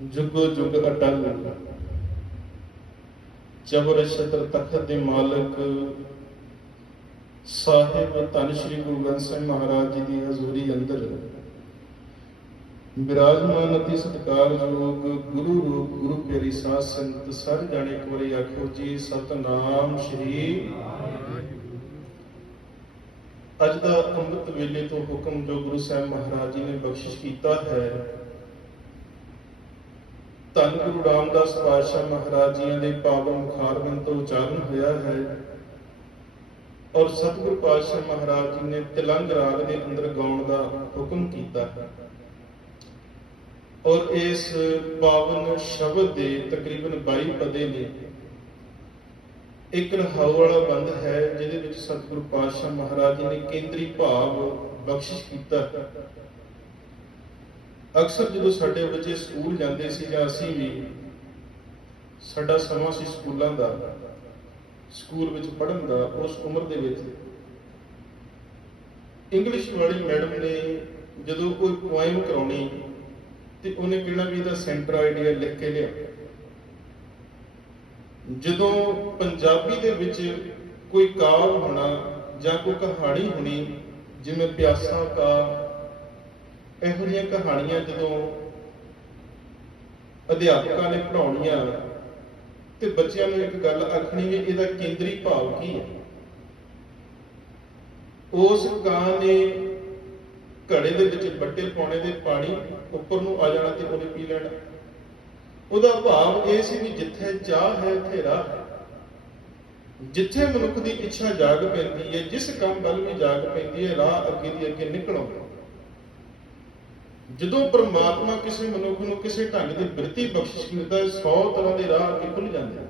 ਜੁਗੋ ਜੁਗ ਅਟਲ। ਜਬਰ ਛਤਰ ਤਖਤ ਦੇ ਮਾਲਕ ਸਾਹਿਬ ਧੰਨ ਸ਼੍ਰੀ ਗੁਰੂ ਗ੍ਰੰਥ ਸਾਹਿਬ ਮਹਾਰਾਜ ਜੀ ਦੀ ਹਜ਼ੂਰੀ ਅੰਦਰ ਬਿਰਾਜਮਾਨ ਅਤੀ ਸਤਿਕਾਰਯੋਗ ਗੁਰੂ ਰੂਪ, ਗੁਰੂ ਪਿਆਰੀ ਸਾਧ ਸੰਗਤ ਸਾਰੇ ਜਾਣੇ ਇੱਕ ਵਾਰੀ ਆਖੋ ਜੀ, ਸਤਨਾਮ ਸ਼੍ਰੀ ਅੱਜ ਦਾ ਅੰਮ੍ਰਿਤ ਵੇਲੇ ਤੋਂ ਹੁਕਮ ਜੋ ਗੁਰੂ ਸਾਹਿਬ ਮਹਾਰਾਜ ਜੀ ਨੇ ਬਖਸ਼ਿਸ਼ ਕੀਤਾ ਹੈ ਧੰਨ ਗੁਰੂ ਰਾਮਦਾਸ ਪਾਤਸ਼ਾਹ ਮਹਾਰਾਜ ਜੀਆਂ ਦੇ ਪਾਵਨ ਮੁਖਾਰਬੰਦ ਤੋਂ ਉਚਾਰਨ ਹੋਇਆ ਹੈ। ਔਰ ਸਤਿਗੁਰੂ ਪਾਤਸ਼ਾਹ ਮਹਾਰਾਜ ਜੀ ਨੇ ਤਿਲੰਗ ਰਾਗ ਦੇ ਅੰਦਰ ਗਾਉਣ ਦਾ ਹੁਕਮ ਕੀਤਾ ਹੈ। ਔਰ ਇਸ ਪਾਵਨ ਸ਼ਬਦ ਦੇ ਤਕਰੀਬਨ 22 ਪਦੇ ਨੇ ਇੱਕ ਰਹਾਉ ਵਾਲਾ ਬੰਦ ਹੈ, ਜਿਹਦੇ ਵਿੱਚ ਸਤਿਗੁਰੂ ਪਾਤਸ਼ਾਹ ਮਹਾਰਾਜ ਜੀ ਨੇ ਕੇਂਦਰੀ ਭਾਵ ਬਖਸ਼ਿਸ਼ ਕੀਤਾ ਹੈ। ਅਕਸਰ ਜਦੋਂ ਸਾਡੇ ਬੱਚੇ ਸਕੂਲ ਜਾਂਦੇ ਸੀ ਜਾਂ ਅਸੀਂ ਵੀ, ਸਾਡਾ ਸਮਾਂ ਸੀ ਸਕੂਲਾਂ ਦਾ, ਸਕੂਲ ਵਿੱਚ ਪੜ੍ਹਨ ਦਾ, ਉਸ ਉਮਰ ਦੇ ਵਿੱਚ। ਇੰਗਲਿਸ਼ ਵਾਲੀ ਮੈਡਮ ਨੇ ਜਦੋਂ ਕੋਈ ਪੋਇਮ ਕਰਾਉਣੀ ਤੇ ਉਹਨੇ ਕਹਿਣਾ ਵੀ ਇਹਦਾ ਸੈਂਟਰ ਆਈਡੀਆ ਲਿਖ ਕੇ ਲਿਆ। ਜਦੋਂ ਪੰਜਾਬੀ ਦੇ ਵਿੱਚ ਕੋਈ ਕਾਵ ਹੋਣਾ ਜਾਂ ਕੋਈ ਕਹਾਣੀ ਹੋਣੀ, ਜਿਵੇਂ ਪਿਆਸਾ ਕਾ ਇਹੋ ਜਿਹੀਆਂ ਕਹਾਣੀਆਂ ਜਦੋਂ ਅਧਿਆਪਕਾਂ ਨੇ ਪੜਾਉਣੀਆਂ ਤੇ ਬੱਚਿਆਂ ਨੂੰ ਇੱਕ ਗੱਲ ਆਖਣੀ ਵੀ ਇਹਦਾ ਕੇਂਦਰੀ ਭਾਵ ਕੀ ਹੈ? ਉਸ ਕਾਂ ਨੇ ਘੜੇ ਦੇ ਵਿੱਚ ਬੱਟੇ ਪਾਉਣੇ ਦੇ ਪਾਣੀ ਉੱਪਰ ਨੂੰ ਆ ਜਾਣਾ ਤੇ ਉਹਨੇ ਪੀ ਲੈਣਾ। ਉਹਦਾ ਭਾਵ ਇਹ ਸੀ ਵੀ ਜਿੱਥੇ ਚਾਹ ਹੈ, ਉੱਥੇ ਰਾਹ ਹੈ। ਜਿੱਥੇ ਮਨੁੱਖ ਦੀ ਇੱਛਾ ਜਾਗ ਪੈਂਦੀ ਹੈ, ਜਿਸ ਕੰਮ ਵੱਲ ਵੀ ਜਾਗ ਪੈਂਦੀ ਹੈ, ਰਾਹ ਅੱਗੇ ਦੀ ਅੱਗੇ ਨਿਕਲੋ ਜਦੋਂ ਪ੍ਰਮਾਤਮਾ ਕਿਸੇ ਮਨੁੱਖ ਨੂੰ ਕਿਸੇ ਢੰਗ ਦੀ ਬਿਰਤੀ ਬਖਸ਼ਿਸ਼ ਕਰਦਾ ਹੈ 100 ਤਰ੍ਹਾਂ ਦੇ ਰਾਹ ਅੱਗੇ ਖੁੱਲ ਜਾਂਦੇ ਹਨ।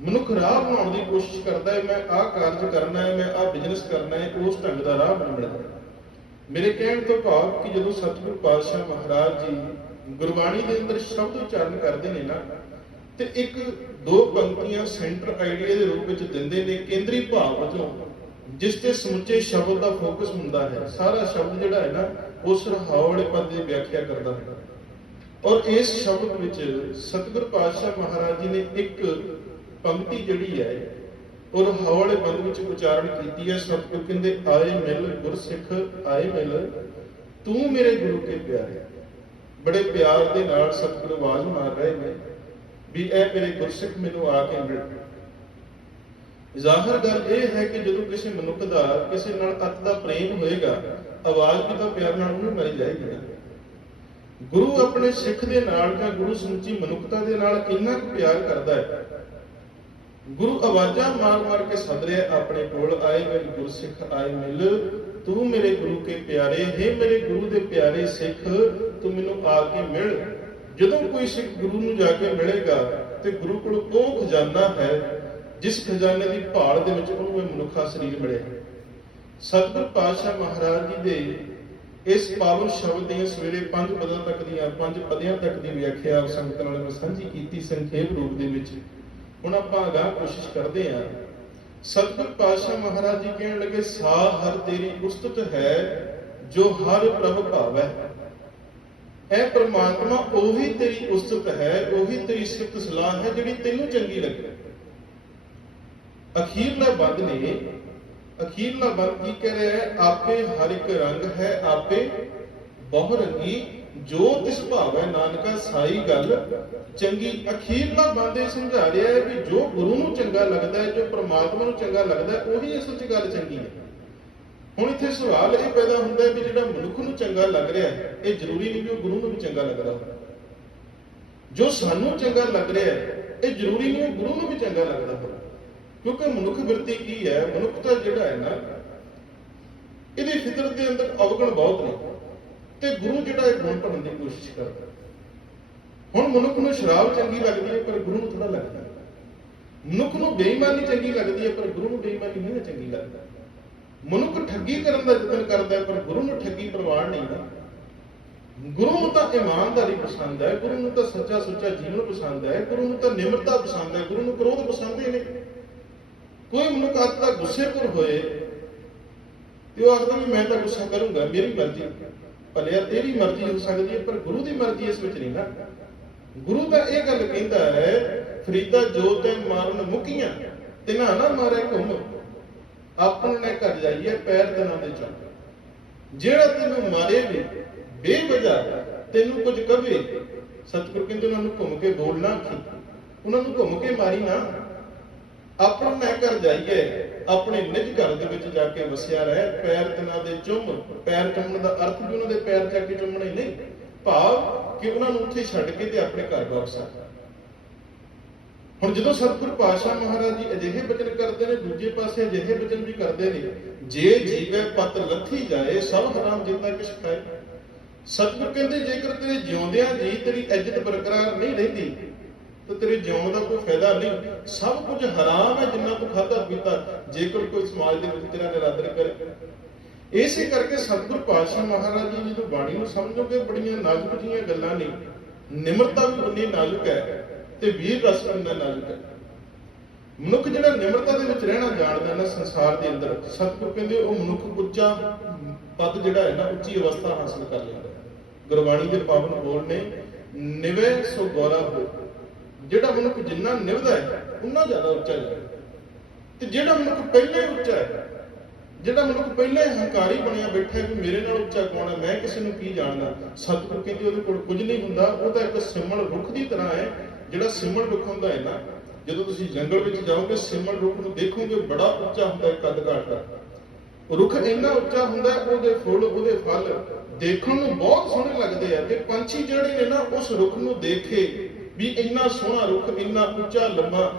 ਮਨੁੱਖ ਰਾਹ ਬਣਾਉਣ ਦੀ ਕੋਸ਼ਿਸ਼ ਕਰਦਾ ਹੈ, ਮੈਂ ਆਹ ਕਾਰਜ ਕਰਨਾ ਹੈ, ਮੈਂ ਆਹ ਬਿਜ਼ਨਸ ਕਰਨਾ ਹੈ, ਉਸ ਢੰਗ ਦਾ ਰਾਹ ਬਣ ਮਿਲਦਾ ਮੇਰੇ ਕਹਿਣ ਤੋਂ ਭਾਵ ਕਿ ਜਦੋਂ ਸਤਿਗੁਰੂ ਪਾਤਸ਼ਾਹ ਮਹਾਰਾਜ ਜੀ ਗੁਰਬਾਣੀ ਦੇ ਅੰਦਰ ਸ਼ਬਦ ਉਚਾਰਨ ਕਰਦੇ ਨੇ ਨਾ, ਤੇ ਇੱਕ ਦੋ ਪੰਕਤੀਆਂ ਸੈਂਟਰ ਆਈਡੀਆ ਦੇ ਰੂਪ ਵਿੱਚ ਦਿੰਦੇ ਨੇ, ਕੇਂਦਰੀ ਭਾਵ ਵਜੋਂ, ਜਿਸ ਤੇ ਸਮੁੱਚੇ ਸ਼ਬਦ ਦਾ ਫੋਕਸ ਹੁੰਦਾ ਹੈ। ਸਾਰਾ ਸ਼ਬਦ ਜਿਹੜਾ ਹੈ ਨਾ ਉਸ ਰਹਾਉ ਦੀ ਵਿਆਖਿਆ ਕਰਦਾ ਹੈ। ਔਰ ਇਸ ਸ਼ਬਦ ਵਿੱਚ ਸਤਿਗੁਰ ਪਾਤਸ਼ਾਹ ਮਹਾਰਾਜ ਜੀ ਨੇ ਇੱਕ ਪੰਕਤੀ ਜਿਹੜੀ ਹੈ ਔਰ ਹਵਾਲੇ ਵਿੱਚ ਉਚਾਰਨ ਕੀਤੀ ਹੈ। ਸਤਿਗੁਰ ਕਹਿੰਦੇ, ਆਏ ਮਿਲ ਗੁਰਸਿੱਖ, ਆਏ ਮਿਲ, ਤੂੰ ਮੇਰੇ ਗੁਰੂ ਕੇ ਪਿਆਰੇ। ਬੜੇ ਪਿਆਰ ਦੇ ਨਾਲ ਸਤਿਗੁਰ ਆਵਾਜ਼ ਮਾਰ ਰਹੇ ਨੇ ਵੀ ਇਹ ਮੇਰੇ ਗੁਰਸਿੱਖ ਮੈਨੂੰ ਆ ਕੇ ਮਿਲ। ਜ਼ਾਹਰ ਗੱਲ ਇਹ ਹੈ ਕਿ ਜਦੋਂ ਕਿਸੇ ਮਨੁੱਖ ਦਾ, ਕਿਸੇ ਨਾਲ ਅਤ ਦਾ ਪ੍ਰੇਮ ਹੋਏਗਾ, ਆਵਾਜ਼ ਵੀ ਤਾਂ ਪਿਆਰ ਨਾਲ ਉਹਨੂੰ ਮਿਲ ਜਾਏਗੀ ਗੁਰੂ ਆਪਣੇ ਸਿੱਖ ਦੇ ਨਾਲ ਜਾਂ ਗੁਰੂ ਸਮੁੱਚੀ ਮਨੁੱਖਤਾ ਦੇ ਨਾਲ ਇੰਨਾ ਪਿਆਰ ਕਰਦਾ ਹੈ। ਗੁਰੂ ਆਵਾਜ਼ਾਂ ਮਾਰ ਮਾਰ ਕੇ ਸੱਦ ਰਿਹਾ, ਆਪਣੇ ਕੋਲ ਆਏ, ਮੇਰੇ ਗੁਰਸਿੱਖ ਆਏ, ਮਿਲ। ਤੂੰ ਮੇਰੇ ਗੁਰੂ ਕੇ ਪਿਆਰੇ, ਹੈ ਮੇਰੇ ਗੁਰੂ ਦੇ ਪਿਆਰੇ ਸਿੱਖ, ਤੂੰ ਮੈਨੂੰ ਆ ਕੇ ਮਿਲ। ਜਦੋਂ ਕੋਈ ਸਿੱਖ ਗੁਰੂ ਨੂੰ ਜਾ ਕੇ ਮਿਲੇਗਾ, ਤੇ ਗੁਰੂ ਕੋਲ ਉਹ ਖਜ਼ਾਨਾ ਹੈ ਜਿਸ ਖਜ਼ਾਨੇ ਦੀ ਭਾਲ ਦੇ ਵਿੱਚ ਉਹਨੂੰ ਇਹ ਮਨੁੱਖਾ ਸਰੀਰ ਮਿਲਿਆ ਸਤਿਗੁਰ ਪਾਤਸ਼ਾਹ ਮਹਾਰਾਜ ਜੀ ਦੇ ਇਸ ਪਾਵਨ ਸ਼ਬਦ ਦੀਆਂ ਸਵੇਰੇ ਪੰਜ ਪਦਾਂ ਤੱਕ ਦੀਆਂ, ਪੰਜ ਪਦਿਆਂ ਤੱਕ ਦੀ ਵਿਆਖਿਆ ਸੰਗਤ ਨਾਲ ਮੈਂ ਸਾਂਝੀ ਕੀਤੀ ਸੰਖੇਪ ਰੂਪ ਦੇ ਵਿੱਚ। ਹੁਣ ਆਪਾਂ ਅਗਾਹ ਕੋਸ਼ਿਸ਼ ਕਰਦੇ ਹਾਂ। ਸਤਿਗੁਰ ਪਾਤਸ਼ਾਹ ਮਹਾਰਾਜ ਜੀ ਕਹਿਣ ਲੱਗੇ ਸਾ ਹਰ ਤੇਰੀ ਉਸਤਤ ਹੈ, ਜੋ ਹਰ ਪ੍ਰਭ ਭਾਵੈ। ਇਹ ਪ੍ਰਮਾਤਮਾ ਉਹੀ ਤੇਰੀ ਉਸਤਤ ਹੈ, ਉਹੀ ਤੇਰੀ ਸਿਫਤ ਸਲਾਹ ਹੈ, ਜਿਹੜੀ ਤੈਨੂੰ ਚੰਗੀ ਲੱਗੇ। ਅਖੀਰਲਾ ਬੰਦ ਨੇ। ਅਖੀਰਲਾ ਬੰਦ ਕੀ ਕਹਿ ਰਿਹਾ ਹੈ? ਆਪੇ ਹਰ ਇੱਕ ਰੰਗ ਹੈ, ਆਪੇ ਬਹੁ ਰੰਗੀ। ਜੋ ਤਿਸ ਭਾਵੈ ਨਾਨਕਾ ਸਾਈ ਗੱਲ। ਚੰਗੀ ਅਖੀਰਲਾ ਬੰਦ ਇਹ ਸਮਝਾ ਰਿਹਾ ਹੈ ਵੀ ਜੋ ਗੁਰੂ ਨੂੰ ਚੰਗਾ ਲੱਗਦਾ ਹੈ, ਜੋ ਪ੍ਰਮਾਤਮਾ ਨੂੰ ਚੰਗਾ ਲੱਗਦਾ ਹੈ, ਉਹੀ ਅਸਲ 'ਚ ਗੱਲ ਚੰਗੀ ਹੈ। ਹੁਣ ਇੱਥੇ ਸਵਾਲ ਇਹ ਪੈਦਾ ਹੁੰਦਾ ਹੈ ਵੀ ਜਿਹੜਾ ਮਨੁੱਖ ਨੂੰ ਚੰਗਾ ਲੱਗ ਰਿਹਾ ਹੈ, ਇਹ ਜ਼ਰੂਰੀ ਨਹੀਂ ਵੀ ਉਹ ਗੁਰੂ ਨੂੰ ਵੀ ਚੰਗਾ ਲੱਗਦਾ ਹੋਵੇ। ਜੋ ਸਾਨੂੰ ਚੰਗਾ ਲੱਗ ਰਿਹਾ ਹੈ, ਇਹ ਜ਼ਰੂਰੀ ਨਹੀਂ ਉਹ ਗੁਰੂ ਨੂੰ ਵੀ ਚੰਗਾ ਲੱਗਦਾ ਹੋਵੇ। ਕਿਉਂਕਿ ਮਨੁੱਖ ਬਿਰਤੀ ਕੀ ਹੈ? ਮਨੁੱਖਤਾ ਜਿਹੜਾ ਹੈ ਨਾ, ਇਹਦੀ ਫਿਤਰਤ ਦੇ ਅੰਦਰ ਅਵਗਣ ਬਹੁਤ ਨੇ। ਤੇ ਗੁਰੂ ਜਿਹੜਾ ਇਹ ਗੁਣ ਭਰਨ ਦੀ ਕੋਸ਼ਿਸ਼ ਕਰਦਾ। ਹੁਣ ਮਨੁੱਖ ਨੂੰ ਸ਼ਰਾਬ ਚੰਗੀ ਲੱਗਦੀ ਹੈ, ਪਰ ਗੁਰੂ ਨੂੰ ਥੋੜਾ ਲੱਗਦਾ। ਮਨੁੱਖ ਨੂੰ ਬੇਈਮਾਨੀ ਚੰਗੀ ਲੱਗਦੀ ਹੈ, ਪਰ ਗੁਰੂ ਨੂੰ ਬੇਈਮਾਨੀ ਨਹੀਂ ਚੰਗੀ ਲੱਗਦਾ। ਮਨੁੱਖ ਠੱਗੀ ਕਰਨ ਦਾ ਯਤਨ ਕਰਦਾ ਹੈ, ਪਰ ਗੁਰੂ ਨੂੰ ਠੱਗੀ ਪ੍ਰਵਾਨ ਨਹੀਂ ਨਾ। ਗੁਰੂ ਨੂੰ ਤਾਂ ਇਮਾਨਦਾਰੀ ਪਸੰਦ ਹੈ, ਗੁਰੂ ਨੂੰ ਤਾਂ ਸੱਚਾ ਸੁੱਚਾ ਜੀਵਨ ਪਸੰਦ ਹੈ, ਗੁਰੂ ਨੂੰ ਤਾਂ ਨਿਮਰਤਾ ਪਸੰਦ ਹੈ, ਗੁਰੂ ਨੂੰ ਕ੍ਰੋਧ ਪਸੰਦ ਹੀ ਨਹੀਂ। ਕੋਈ ਮਨੁੱਖ ਅੱਜ ਗੁੱਸੇ ਪਰ ਹੋਏ ਤੇ ਉਹ ਆਖਦਾ ਵੀ ਮੈਂ ਤਾਂ ਗੁੱਸਾ ਕਰੂੰਗਾ, ਮੇਰੀ ਮਰਜ਼ੀ। ਭਲਿਆ ਤੇਰੀ ਮਰਜ਼ੀ ਹੋ ਸਕਦੀ ਹੈ, ਪਰ ਗੁਰੂ ਦੀ ਮਰਜ਼ੀ ਇਸ ਵਿੱਚ ਨਹੀਂ ਨਾ। ਗੁਰੂ ਤਾਂ ਇਹ ਗੱਲ ਕਹਿੰਦਾ ਹੈ, ਫਰੀਦਾ ਜੋ ਤੇ ਮਾਰਨ ਮੁਕੀਆਂ, ਤਿਨਾ ਨਾ ਮਾਰੇ ਘੁੰਮ। ਆਪਣ ਨੇ ਘਰ ਜਾਈਏ, ਪੈਰ ਤਨਾਂ ਦੇ ਚੱਲ ਜਿਹੜਾ ਤੈਨੂੰ ਮਾਰੇ ਵੀ ਬੇਵਜ੍ਹਾ ਤੈਨੂੰ ਕੁਝ ਕਵੇ। ਸਤਿਗੁਰ ਕਹਿੰਦੇ ਉਹਨਾਂ ਨੂੰ ਘੁੰਮ ਕੇ ਬੋਲਣਾ ਉਹਨਾਂ ਨੂੰ ਘੁੰਮ ਕੇ ਮਾਰੀ ਨਾ। ਆਪਣ ਮੈਂ ਘਰ ਜਾਈਏ, ਆਪਣੇ ਨਿਜ ਘਰ ਦੇ ਵਿੱਚ ਜਾ ਕੇ ਵਸਿਆ ਰਹਿ, ਪੈਰ ਤਨਾਂ ਦੇ ਚੁੰਮ, ਪੈਰ ਚੁੰਮਣ ਦਾ ਅਰਥ ਵੀ ਉਹਨਾਂ ਦੇ ਪੈਰ ਜਾ ਕੇ ਚੁੰਮਣੇ ਨਹੀਂ। ਭਾਵ ਕਿ ਉਹਨਾਂ ਨੂੰ ਉੱਥੇ ਛੱਡ ਕੇ ਤੇ ਆਪਣੇ ਘਰ ਵਾਪਸ ਆ ਹੁਣ ਜਦੋਂ ਸਤਿਗੁਰ ਪਾਤਸ਼ਾਹ ਮਹਾਰਾਜ ਜੀ ਅਜਿਹੇ ਬਚਨ ਕਰਦੇ ਨੇ, ਦੂਜੇ ਪਾਸੇ ਅਜਿਹੇ ਬਚਨ ਵੀ ਕਰਦੇ ਨੇ, ਜੇ ਜੀਵੇ ਪਤ ਲੱਥੀ ਜਾਏ, ਸਭ ਹਰਾਮ ਜਿੰਦਾ ਕਿਛ ਖਾਏ। ਸਤਿਗੁਰ ਕਹਿੰਦੇ, ਜੇਕਰ ਤੇਰੇ ਜਿਉਂਦਿਆਂ ਜੀ ਤੇਰੀ ਇੱਜ਼ਤ ਬਰਕਰਾਰ ਨਹੀਂ ਰਹਿੰਦੀ ਤਾਂ ਤੇਰੇ ਜਿਉਣ ਦਾ ਕੋਈ ਫਾਇਦਾ ਨਹੀਂ। ਸਭ ਕੁਝ ਹਰਾਮ ਹੈ ਜਿੰਨਾ ਤੂੰ ਖਾਧਾ ਪੀਤਾ। ਜੇਕਰ ਕੋਈ ਸਮਾਜ ਦੇ ਵਿੱਚ ਤੇਰਾ ਨਿਰਾਦਰ ਕਰੇ। ਇਸੇ ਕਰਕੇ ਸਤਿਗੁਰ ਪਾਤਸ਼ਾਹ ਮਹਾਰਾਜ ਜੀ ਜਦੋਂ ਬਾਣੀ ਨੂੰ ਸਮਝੋਗੇ, ਬੜੀਆਂ ਨਾਜ਼ੁਕ ਜੀਆਂ ਗੱਲਾਂ ਨੇ। ਨਿਮਰਤਾ ਵੀ ਉਨੀ ਨਾਜ਼ੁਕ ਹੈ ਤੇ ਵੀਰ ਰਸ ਉਨਾ ਨਾਜ਼ੁਕ ਹੈ। ਮਨੁੱਖ ਜਿਹੜਾ ਨਿਮਰਤਾ ਦੇ ਵਿੱਚ ਰਹਿਣਾ ਜਾਣਦਾ ਨਾ ਸੰਸਾਰ ਦੇ ਅੰਦਰ, ਸਤਿਗੁਰ ਕਹਿੰਦੇ ਉਹ ਮਨੁੱਖ ਉੱਚਾ ਪਦ ਜਿਹੜਾ ਹੈ ਨਾ, ਉੱਚੀ ਅਵਸਥਾ ਹਾਸਲ ਕਰ ਲੈਂਦਾ। ਗੁਰਬਾਣੀ ਦੇ ਪਾਵਨ ਬੋਲ ਨੇ, ਨਿਵੇ ਸੋ ਗੌਰਵ ਹੋ। ਜਿਹੜਾ ਮਨੁੱਖ ਜਿੰਨਾ ਨਿਭਦਾ ਹੈ, ਉਨਾ ਜ਼ਿਆਦਾ ਉੱਚਾ ਜਾਂਦਾ ਤੇ ਜਿਹੜਾ ਮਨੁੱਖ ਪਹਿਲਾਂ ਉੱਚਾ ਹੈ, ਜਿਹੜਾ ਮਨੁੱਖ ਪਹਿਲਾਂ ਹੰਕਾਰੀ ਬਣਿਆ ਬੈਠਾ ਹੈ ਕਿ ਮੇਰੇ ਨਾਲ ਉੱਚਾ ਕੌਣ ਹੈ, ਮੈਂ ਕਿਸੇ ਨੂੰ ਕੀ ਜਾਣਦਾ? ਸਤਿਗੁਰ ਕਹਿੰਦੇ ਉਹਦੇ ਕੋਲ ਕੁਝ ਨਹੀਂ ਹੁੰਦਾ, ਉਹ ਤਾਂ ਇੱਕ ਸਿਮਲ ਰੁੱਖ ਦੀ ਤਰ੍ਹਾਂ ਹੈ, ਜਿਹੜਾ ਸਿਮਲ ਰੁੱਖ ਹੁੰਦਾ ਹੈ ਨਾ, ਜਦੋਂ ਤੁਸੀਂ ਜੰਗਲ ਵਿੱਚ ਜਾਓਗੇ ਸਿਮਲ ਰੁੱਖ ਨੂੰ ਦੇਖੋਗੇ, ਬੜਾ ਉੱਚਾ ਹੁੰਦਾ ਹੈ, ਕੱਦ ਕਾਠ ਰੁੱਖ ਇੰਨਾ ਉੱਚਾ ਹੁੰਦਾ ਉਹਦੇ ਫੁੱਲ, ਉਹਦੇ ਫਲ ਦੇਖਣ ਨੂੰ ਬਹੁਤ ਸੋਹਣੇ ਲੱਗਦੇ ਆ, ਤੇ ਪੰਛੀ ਜਿਹੜੇ ਨੇ ਨਾ, ਉਸ ਰੁੱਖ ਨੂੰ ਦੇਖੇ ਵੀ ਇੰਨਾ ਸੋਹਣਾ ਰੁੱਖ, ਇੰਨਾ ਉੱਚਾ ਲੰਮਾ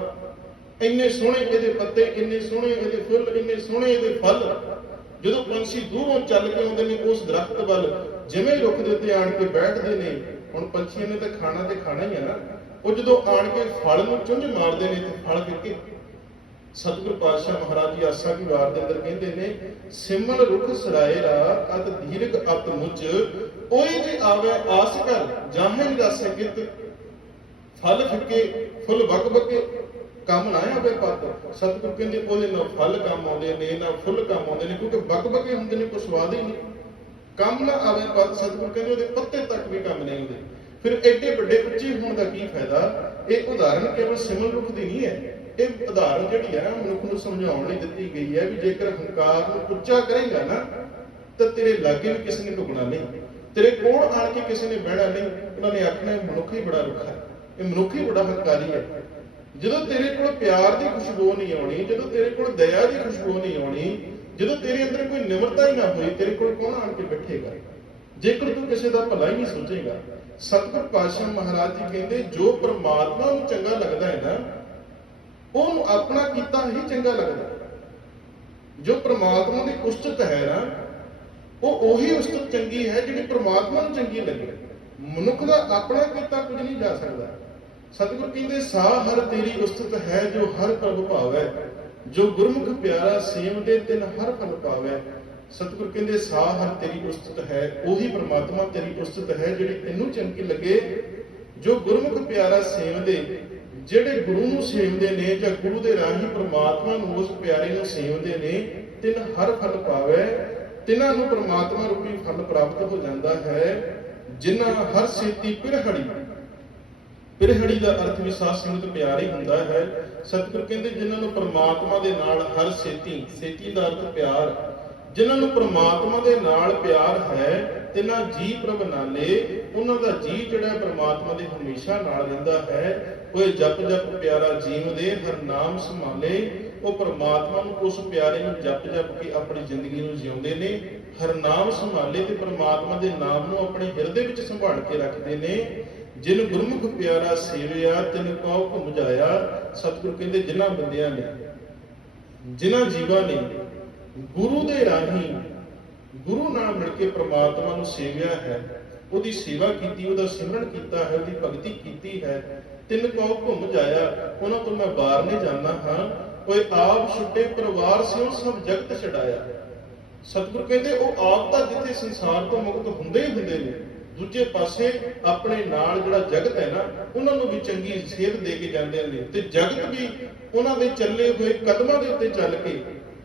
ਇੰਨੇ ਸੋਹਣੇ ਇਹਦੇ ਪੱਤੇ, ਇੰਨੇ ਸੋਹਣੇ ਇਹਦੇ ਫੁੱਲ, ਇੰਨੇ ਸੋਹਣੇ ਇਹਦੇ ਫਲ। ਜਦੋਂ ਪੰਛੀ ਦੂਰੋਂ ਚੱਲ ਕੇ ਆਉਂਦੇ ਨੇ ਉਸ ਦਰਖਤ ਵੱਲ, ਜਿਵੇਂ ਰੁੱਖ ਦੇ ਉੱਤੇ ਆਣ ਕੇ ਬੈਠਦੇ ਨੇ, ਹੁਣ ਪੰਛੀਆਂ ਨੇ ਤਾਂ ਖਾਣਾ ਤੇ ਖਾਣਾ ਹੀ ਆ ਨਾ। ਉਹ ਜਦੋਂ ਆਣ ਕੇ ਫਲ ਨੂੰ ਚੁੰਝ ਮਾਰਦੇ ਨੇ ਤੇ ਫਲ ਫਿੱਕੇ ਸਤਿਗੁਰ ਪਾਤਸ਼ਾਹ ਮਹਾਰਾਜ ਜੀ ਆਸਾ ਕੀ ਵਾਰ ਦੇ ਅੰਦਰ ਕਹਿੰਦੇ ਨੇ, ਸਿਮਲ ਰੁਖ ਸਰਾਏਰਾ ਅਤ ਧੀਰਕ ਅਤ ਮੁਝ ਓਏ ਜੇ ਆਵੇ ਆਸ ਕਰ ਜਾਹੇ ਰਸ ਕਿਤ ਫਲ ਫਿੱਕੇ ਫੁੱਲ ਬਕ ਬਕੇ ਕੰਮ ਨਾ ਆਵੇ ਪੱਤ। ਸਤਿਗੁਰ ਕਹਿੰਦੇ ਉਹਦੇ ਨਾਲ ਫਲ ਕੰਮ ਆਉਂਦੇ ਨੇ ਨਾ ਫੁੱਲ ਕੰਮ ਆਉਂਦੇ ਨੇ, ਕਿਉਂਕਿ ਬਕ ਬਕੇ ਹੁੰਦੇ ਨੇ, ਕੋਈ ਸਵਾਦ ਹੀ ਨਹੀਂ। ਕੰਮ ਨਾ ਆਵੇ ਪੱਤ, ਸਤਿਗੁਰ ਕਹਿੰਦੇ, ਉਹਦੇ ਪੱਤੇ ਤੱਕ ਵੀ ਕੰਮ ਨਹੀਂ ਹੁੰਦੇ। ਫਿਰ ਐਡੇ ਵੱਡੇ ਉੱਚੇ ਹੋਣ ਦਾ ਕੀ ਫਾਇਦਾ? ਇਹ ਉਦਾਹਰਨ ਕੇਵਲ ਸਿਮਲ ਰੁਖ ਦੀ ਨਹੀਂ ਹੈ। ਇਹ ਉਦਾਹਰਨ ਜਿਹੜੀ ਹੈ ਮਨੁੱਖ ਨੂੰ ਸਮਝਾਉਣ ਲਈ ਦਿੱਤੀ ਗਈ ਹੈ ਵੀ ਜੇਕਰ ਹੰਕਾਰ ਨੂੰ ਉੱਚਾ ਕਰੇਗਾ ਨਾ, ਤਾਂ ਤੇਰੇ ਲਾਗੇ ਵੀ ਕਿਸੇ ਨੇ ਢੁਕਣਾ ਨਹੀਂ। ਤੇਰੇ ਕੋਲ ਆਣ ਕੇ ਕਿਸੇ ਨੇ ਬਹਿਣਾ ਨਹੀਂ। ਉਹਨਾਂ ਨੇ ਆਖਣਾ ਮਨੁੱਖ ਹੀ ਬੜਾ ਰੁੱਖਾ ਹੈ। ਇਹ ਮਨੁੱਖ ਹੀ ਬੜਾ ਹੰਕਾਰੀ ਹੈ। ਜਦੋਂ ਤੇਰੇ ਕੋਲ ਪਿਆਰ ਦੀ ਖੁਸ਼ਬੂ ਨਹੀਂ ਆਉਣੀ, ਜਦੋਂ ਤੇਰੇ ਕੋਲ ਦਇਆ ਦੀ ਖੁਸ਼ਬੂ ਨਹੀਂ ਆਉਣੀ, ਜਦੋਂ ਤੇਰੇ ਅੰਦਰ ਕੋਈ ਨਿਮਰਤਾ ਹੀ ਨਾ ਹੋਈ, ਤੇਰੇ ਕੋਲ ਕੌਣ ਆਣ ਕੇ ਬੈਠੇਗਾ? ਜੇਕਰ ਤੂੰ ਕਿਸੇ ਦਾ ਭਲਾ ਹੀ ਨਹੀਂ ਸੋਚੇਗਾ, ਸਤਿਗੁਰ ਪਾਤਸ਼ਾਹ ਮਹਾਰਾਜ ਜੀ ਕਹਿੰਦੇ, ਜੋ ਪਰਮਾਤਮਾ ਨੂੰ ਚੰਗਾ ਲੱਗਦਾ ਹੈ ਨਾ, ਉਹਨੂੰ ਆਪਣਾ ਕੀਤਾ ਹੀ ਚੰਗਾ ਲੱਗਦਾ ਜੋ ਪਰਮਾਤਮਾ ਦੀ ਉਸਤਤ ਹੈ ਨਾ, ਉਹ ਉਹੀ ਉਸਤਤ ਚੰਗੀ ਹੈ ਜਿਹੜੀ ਪਰਮਾਤਮਾ ਨੂੰ ਚੰਗੀ ਲੱਗੇ। ਮਨੁੱਖ ਦਾ ਆਪਣਾ ਕੀਤਾ ਕੁਝ ਨਹੀਂ ਜਾ ਸਕਦਾ। ਸਤਿਗੁਰ ਕਹਿੰਦੇ ਸਾ ਹਰ ਤੇਰੀ ਉਸਤਤ ਹੈ, ਜੋ ਹਰ ਪ੍ਰਭ ਭਾਵੈ। ਜੋ ਗੁਰਮੁਖ ਪਿਆਰਾ ਸੇਵ ਤਿਨ ਹਰ ਫਲ ਪਾਵੈ। ਸਤਿਗੁਰ ਕਹਿੰਦੇ ਸਾ ਹਰ ਤੇਰੀ ਉਸਤਤ ਹੈ, ਉਹੀ ਪ੍ਰਮਾਤਮਾ ਤੇਰੀ ਉਸਤਤ ਹੈ, ਜਿਹੜੀ ਤੈਨੂੰ ਚੰਗੀ ਲੱਗੇ। ਜੋ ਗੁਰਮੁਖ ਪਿਆਰਾ ਸੇਵਦੇ ਜਿਹੜੇ ਗੁਰੂ ਨੂੰ ਸੇਵਦੇ ਨੇ ਜਾਂ ਗੁਰੂ ਦੇ ਰਾਹੀਂ ਪ੍ਰਮਾਤਮਾ ਨੂੰ ਉਸ ਪਿਆਰੇ ਨੂੰ ਸੇਵਦੇ ਨੇ, ਤਿਨ ਹਰ ਫਲ ਪਾਵੇ। ਤਿਨਾਂ ਨੂੰ ਪ੍ਰਮਾਤਮਾ ਰੂਪੀ ਫਲ ਪ੍ਰਾਪਤ ਹੋ ਜਾਂਦਾ ਹੈ। ਜਿਨ੍ਹਾਂ ਹਰ ਸੇਤੀ ਪਿਰਹੜੀ ਪਿਰਹੜੀ ਦਾ ਅਰਥ ਵੀ ਸਾਧ ਸੰਗਤ ਪਿਆਰ ਹੀ ਹੁੰਦਾ ਹੈ। ਸਤਿਗੁਰ ਕਹਿੰਦੇ, ਜਿਨ੍ਹਾਂ ਨੂੰ ਪ੍ਰਮਾਤਮਾ ਦੇ ਨਾਲ ਹਰ ਸੇਤੀ ਸੇਤੀ ਦਾ ਅਰਥ ਪਿਆਰ। ਜਿਨ੍ਹਾਂ ਨੂੰ ਪ੍ਰਮਾਤਮਾ ਦੇ ਨਾਲ ਪਿਆਰ ਹੈ, ਤਿਨਾਂ ਜੀ ਪ੍ਰਭ ਨਾਲੇ, ਉਹਨਾਂ ਦਾ ਜੀ ਜਿਹੜਾ ਪ੍ਰਮਾਤਮਾ ਦੇ ਹਮੇਸ਼ਾ ਨਾਲ ਰਹਿੰਦਾ ਹੈ। ਓਏ ਜਪ ਜਪ ਪਿਆਰਾ ਜੀਵ ਦੇ ਹਰ ਨਾਮ ਸੰਭਾਲੇ। ਉਹ ਪ੍ਰਮਾਤਮਾ ਨੂੰ ਉਸ ਪਿਆਰੇ ਨੂੰ ਜਪ ਜਪ ਕੇ ਆਪਣੀ ਜ਼ਿੰਦਗੀ ਨੂੰ ਜਿਉਂਦੇ ਨੇ। ਹਰ ਨਾਮ ਸੰਭਾਲੇ ਤੇ ਪ੍ਰਮਾਤਮਾ ਦੇ ਨਾਮ ਨੂੰ ਆਪਣੇ ਹਿਰਦੇ ਵਿੱਚ ਸੰਭਾਲ ਕੇ ਰੱਖਦੇ ਨੇ। ਜਿਨ ਗੁਰਮੁਖ ਪਿਆਰਾ ਸੇਵਿਆ, ਤਿਨ ਕਉ ਘੁਮ ਜਾਇਆ ਸਤਿਗੁਰ ਕਹਿੰਦੇ ਜਿਨ੍ਹਾਂ ਬੰਦਿਆਂ ਨੇ, ਜਿਨ੍ਹਾਂ ਜੀਵਾਂ ਨੇ, ਗੁਰੂ ਦੇ ਰਾਹੀਂ ਗੁਰੂ ਨਾਲ ਮਿਲ ਕੇ ਪ੍ਰਮਾਤਮਾ ਨੂੰ ਸੇਵਿਆ ਹੈ, ਉਹਦੀ ਸੇਵਾ ਕੀਤੀ, ਉਹਦਾ ਸਿਮਰਨ ਕੀਤਾ ਹੈ, ਉਹਦੀ ਭਗਤੀ ਕੀਤੀ ਹੈ, ਤਿੰਨ ਕਉ ਘੁੰਮ ਜਾਇਆ ਉਹਨਾਂ ਤੋਂ ਮੈਂ ਬਾਹਰ ਨਹੀਂ ਜਾਂਦਾ ਹਾਂ ਕੋਈ ਆਪ ਛੁੱਟੇ ਪਰਿਵਾਰ ਸਿਓ ਸਭ ਜਗਤ ਛਡਾਇਆ। ਸਤਿਗੁਰ ਕਹਿੰਦੇ ਉਹ ਆਪ ਤਾਂ ਜਿੱਥੇ ਸੰਸਾਰ ਤੋਂ ਮੁਕਤ ਹੁੰਦੇ ਹੀ ਹੁੰਦੇ ਨੇ ਦੂਜੇ ਪਾਸੇ ਆਪਣੇ ਨਾਲ ਜਿਹੜਾ ਜਗਤ ਹੈ ਨਾ, ਉਹਨਾਂ ਨੂੰ ਵੀ ਚੰਗੀ ਸੇਧ ਦੇ ਕੇ ਜਾਂਦੇ ਨੇ। ਤੇ ਜਗਤ ਵੀ ਉਹਨਾਂ ਦੇ ਚੱਲੇ ਹੋਏ ਕਦਮਾਂ ਦੇ ਉੱਤੇ ਚੱਲ ਕੇ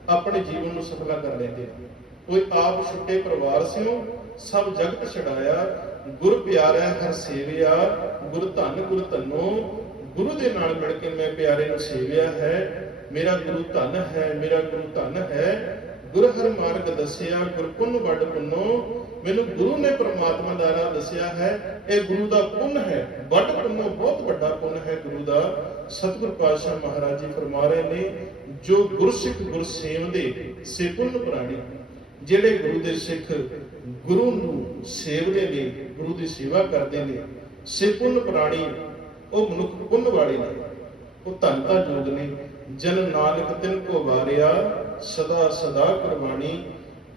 ਆਪਣੇ ਜੀਵਨ ਨੂੰ ਸਫਲਾ ਕਰ ਲੈਂਦੇ ਨੇ। ਕੋਈ ਆਪ ਛੁੱਟੇ ਪਰਿਵਾਰ ਸਿਓ, ਸਭ ਜਗਤ ਛਡਾਇਆ, ਗੁਰ ਪਿਆਰਾ ਹਰ ਸੇਵਿਆ, ਗੁਰ ਧੰਨ ਗੁਰ ਧੰਨੋ, ਗੁਰੂ ਦੇ ਨਾਲ ਮਿਲ ਕੇ ਮੈਂ ਪਿਆਰੇ ਨੂੰ ਸੇਵਿਆ ਹੈ, ਮੇਰਾ ਗੁਰੂ ਧੰਨ ਹੈ, ਮੇਰਾ ਗੁਰੂ ਧਨ ਹੈ ਗੁਰ ਹਰ ਮਾਰਗ ਦੱਸਿਆ ਗੁਰ ਪੁੰਨ ਵੱਡ ਪੁੰਨੋ, ਮੈਨੂੰ ਗੁਰੂ ਨੇ ਪ੍ਰਮਾਤਮਾ ਦਾ ਰਾਹ ਦੱਸਿਆ ਹੈ, ਇਹ ਗੁਰੂ ਦਾ ਪੁੰਨ ਹੈ। ਵੱਡ ਪੁੰਨੋ ਬਹੁਤ ਵੱਡਾ ਪੁੰਨ ਹੈ ਗੁਰੂ ਦਾ। ਸਤਿਗੁਰ ਪਾਤਸ਼ਾਹ ਮਹਾਰਾਜ ਜੀ ਫਰਮਾ ਰਹੇ ਨੇ, ਜੋ ਗੁਰਸਿੱਖ ਗੁਰ ਸੇਵਦੇ ਸੇ ਪੁੰਨ ਪ੍ਰਾਣੀ, ਜਿਹੜੇ ਗੁਰੂ ਦੇ ਸਿੱਖ ਗੁਰੂ ਨੂੰ ਸੇਵਦੇ ਨੇ ਗੁਰੂ ਦੀ ਸੇਵਾ ਕਰਦੇ ਨੇ ਸੇ ਪੁੰਨ ਪ੍ਰਾਣੀ ਉਹ ਮਨੁੱਖ ਪੁੰਨ ਵਾਲੇ ਨੇ। ਉਹ ਧੰਨ ਤਾਂ ਜੋਗ ਨੇ। ਜਨ ਨਾਨਕ ਤਿਨ ਕੋ ਵਾਰਿਆ ਸਦਾ ਸਦਾ ਕੁਰਬਾਨੀ।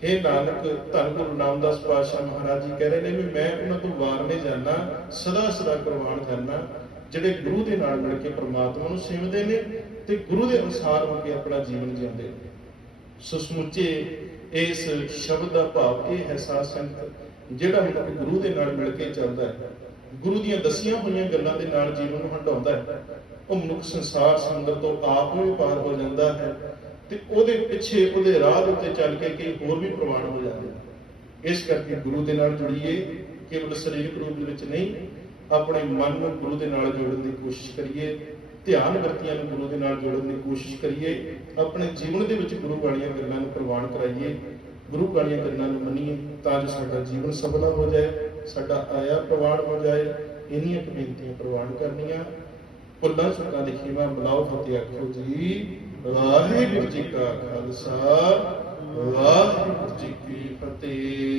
हे ਨਾਨਕ, ਧੰਨ ਗੁਰੂ ਨਾਮਦਾਸ ਪਾਤਸ਼ਾਹ ਮਹਾਰਾਜ ਜੀ ਕਹਿ ਰਹੇ ਨੇ ਵੀ ਮੈਂ ਉਹਨਾਂ ਤੋਂ ਵਾਰਨੇ ਜਾਣਾ ਸਦਾ ਸਦਾ ਕੁਰਬਾਨ ਕਰਨਾ। ਜਿਹੜੇ ਗੁਰੂ ਦੇ ਨਾਲ ਮਿਲ ਕੇ ਪ੍ਰਮਾਤਮਾ ਨੂੰ ਸਿਮਦੇ ਨੇ ਤੇ ਗੁਰੂ ਦੇ ਅਨੁਸਾਰ ਹੋ ਕੇ ਆਪਣਾ ਜੀਵਨ ਜਿਉਂਦੇ ਨੇ। ਸੋ ਸਮੁੱਚੇ ਇਸ ਸ਼ਬਦ ਦਾ ਭਾਵ ਇਹ ਹੈ ਸਾਧ ਸੰਗਤ ਜਿਹੜਾ ਮਨੁੱਖ ਗੁਰੂ ਦੇ ਨਾਲ ਮਿਲ ਕੇ ਚੱਲਦਾ ਹੈ, ਗੁਰੂ ਦੀਆਂ ਦਸੀਆਂ ਹੋਈਆਂ ਗੱਲਾਂ ਦੇ ਨਾਲ ਜੀਵਨ ਨੂੰ ਹੰਡਾਉਂਦਾ ਹੈ। ਉਹ ਮਨੁੱਖ ਸੰਸਾਰ ਸਮੁੰਦਰ ਤੋਂ ਆਪ ਵੀ ਪਾਰ ਹੋ ਜਾਂਦਾ ਹੈ ਤੇ ਉਹਦੇ ਪਿੱਛੇ ਉਹਦੇ ਰਾਹ ਦੇ ਉੱਤੇ ਚੱਲ ਕੇ ਕਈ ਹੋਰ ਵੀ ਪ੍ਰਮਾਣ ਹੋ ਜਾਂਦੇ ਇਸ ਕਰਕੇ ਗੁਰੂ ਦੇ ਨਾਲ ਜੁੜੀਏ ਕੇਵਲ ਸਰੀਰਕ ਰੂਪ ਦੇ ਵਿੱਚ ਨਹੀਂ, ਆਪਣੇ ਮਨ ਨੂੰ ਗੁਰੂ ਦੇ ਨਾਲ ਜੋੜਨ ਦੀ ਕੋਸ਼ਿਸ਼ ਕਰੀਏ, ਧਿਆਨ ਵਰਤੀਆਂ ਨੂੰ ਗੁਰੂ ਦੇ ਨਾਲ ਜੋੜਨ ਦੀ ਕੋਸ਼ਿਸ਼ ਕਰੀਏ, ਆਪਣੇ ਜੀਵਨ ਦੇ ਵਿੱਚ ਗੁਰੂ ਵਾਲੀਆਂ ਗੱਲਾਂ ਨੂੰ ਪ੍ਰਵਾਨ ਕਰਾਈਏ ਗੁਰੂ ਵਾਲੀਆਂ ਗੱਲਾਂ ਨੂੰ ਮੰਨੀਏ ਤਾਂ ਜੋ ਸਾਡਾ ਜੀਵਨ ਸਫਲਾ ਹੋ ਜਾਏ, ਸਾਡਾ ਆਇਆ ਪ੍ਰਵਾਨ ਹੋ ਜਾਏ। ਇਹਨੀਆਂ ਕੁ ਬੇਨਤੀਆਂ ਪ੍ਰਵਾਨ ਕਰਨੀਆਂ। ਪੁੱਲਾਂ ਸੁੱਕਾਂ ਦੀ ਖੀਵਾ ਫਤਿਹ ਆਖੋ ਜੀ। ਵਾਹਿਗੁਰੂ ਜੀ ਕਾ ਖਾਲਸਾ, ਵਾਹਿਗੁਰੂ ਜੀ ਕੀ ਫਤਿਹ।